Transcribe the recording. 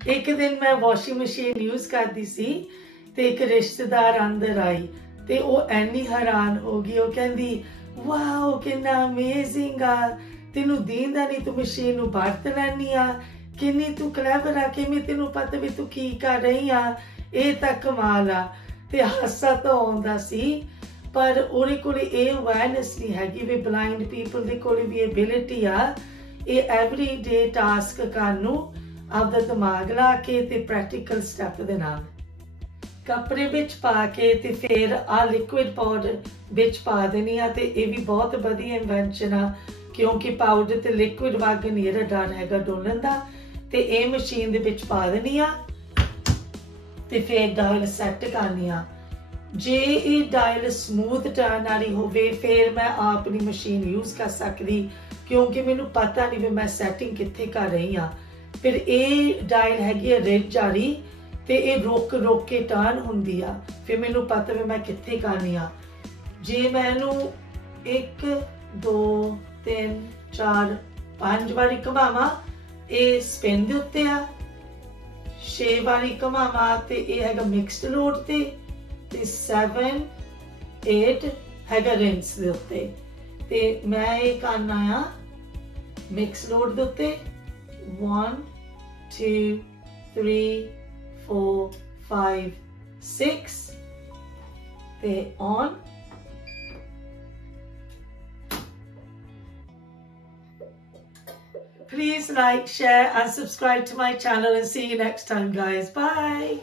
एक दिन मैं वॉशिंग मशीन यूज करती सी ते एक रिश्तेदार अंदर आई ते ਉਹ ਐਨੀ हैरान हो गई। ਉਹ ਕਹਿੰਦੀ ਵਾਓ ਕਿੰਨਾ ਅਮੇਜ਼ਿੰਗ ਆ, ਤੈਨੂੰ ਦੀਂਦਾ ਨਹੀਂ ਤੂੰ ਮਸ਼ੀਨ ਨੂੰ ਵਰਤ ਲੈਣੀ ਆ, ਕਿੰਨੀ ਤੂੰ ਕਲੈਵਰ ਆ, ਕਿਵੇਂ ਤੈਨੂੰ ਪਤਾ ਵੀ ਤੂੰ ਕੀ ਕਰ ਰਹੀ ਆ, ਇਹ ਤਾਂ ਕਮਾਲ ਆ। ਤੇ ਹਾਸਾ ਤਾਂ ਆਉਂਦਾ ਸੀ, ਪਰ ਉਹਦੇ ਕੋਲ ਇਹ ਅਵੇਅਰਨੈਸ ਨਹੀਂ ਹੈਗੀ ਵੀ ਬਲਾਈਂਡ ਪੀਪਲ ਦੇ ਕੋਲ ਵੀ ਐਬਿਲਿਟੀ ਆ ਇਹ ਐਵਰੀਡੇ ਟਾਸਕ ਕਰਨ ਨੂੰ ਆਪਦਾ ਦਿਮਾਗ ਲਾ ਕੇ ਤੇ ਪ੍ਰੈਕਟੀਕਲ ਸਟੈਪ ਦੇ ਨਾਲ ਕੱਪੜੇ ਵਿੱਚ ਪਾ ਕੇ ਤੇ ਫਿਰ ਆ ਲਿਕੁਇਡ ਪਾਊਡਰ ਵਿੱਚ ਪਾ ਦੇਣੀ ਆ। ਤੇ ਇਹ ਵੀ ਬਹੁਤ ਵਧੀਆ ਇਨਵੈਂਸ਼ਨ ਆ ਕਿਉਂਕਿ ਪਾਊਡਰ ਤੇ ਲਿਕੁਇਡ ਵਗ ਨਹੀਂ ਇਹਦਾ ਡਰ ਹੈਗਾ ਡੋਲਣ ਦਾ। ਤੇ ਇਹ ਮਸ਼ੀਨ ਦੇ ਵਿੱਚ ਪਾ ਦੇਣੀ ਆ ਤੇ ਫਿਰ ਡਾਇਲ ਸੈੱਟ ਕਰਨੀ ਆ। ਜੇ ਇਹ ਡਾਇਲ ਸਮੂਥ ਟਰਨ ਵਾਲੀ ਹੋਵੇ ਫਿਰ ਮੈਂ ਆਪਣੀ ਮਸ਼ੀਨ ਯੂਜ਼ ਕਰ ਸਕਦੀ ਕਿਉਂਕਿ ਮੈਨੂੰ ਪਤਾ ਨਹੀਂ ਵੀ ਮੈਂ ਸੈਟਿੰਗ ਕਿੱਥੇ ਕਰ ਰਹੀ ਆ। ਫਿਰ ਇਹ ਡਾਇਲ ਹੈਗੀ ਆ ਰਿਜ ਵਾਲੀ ਤੇ ਇਹ ਰੋਕ ਕੇ ਟਰਨ ਹੁੰਦੀ ਆ, ਫਿਰ ਮੈਨੂੰ ਪਤਾ ਵੀ ਮੈਂ ਕਿੱਥੇ ਕਰਨੀ ਆ। ਜੇ ਮੈਂ ਇਹਨੂੰ 1 2 3 4 5 ਵਾਰੀ ਘੁਮਾਵਾਂ ਇਹ ਸਪਿਨ ਦੇ ਉੱਤੇ ਆ, 6 ਵਾਰੀ ਘੁਮਾਵਾਂ ਤੇ ਇਹ ਹੈਗਾ ਮਿਕਸਡ ਲੋਡ ਤੇ 7 8 ਹੈਗਾ ਰਿੰਸ ਦੇ ਉੱਤੇ। ਤੇ ਮੈਂ ਇਹ ਕਰਨਾ ਆ ਮਿਕਸ ਲੋਡ ਦੇ ਉੱਤੇ 1 2 3 4 5 6 ਤੇ on please like, share and subscribe to my channel and see you next time guys. Bye.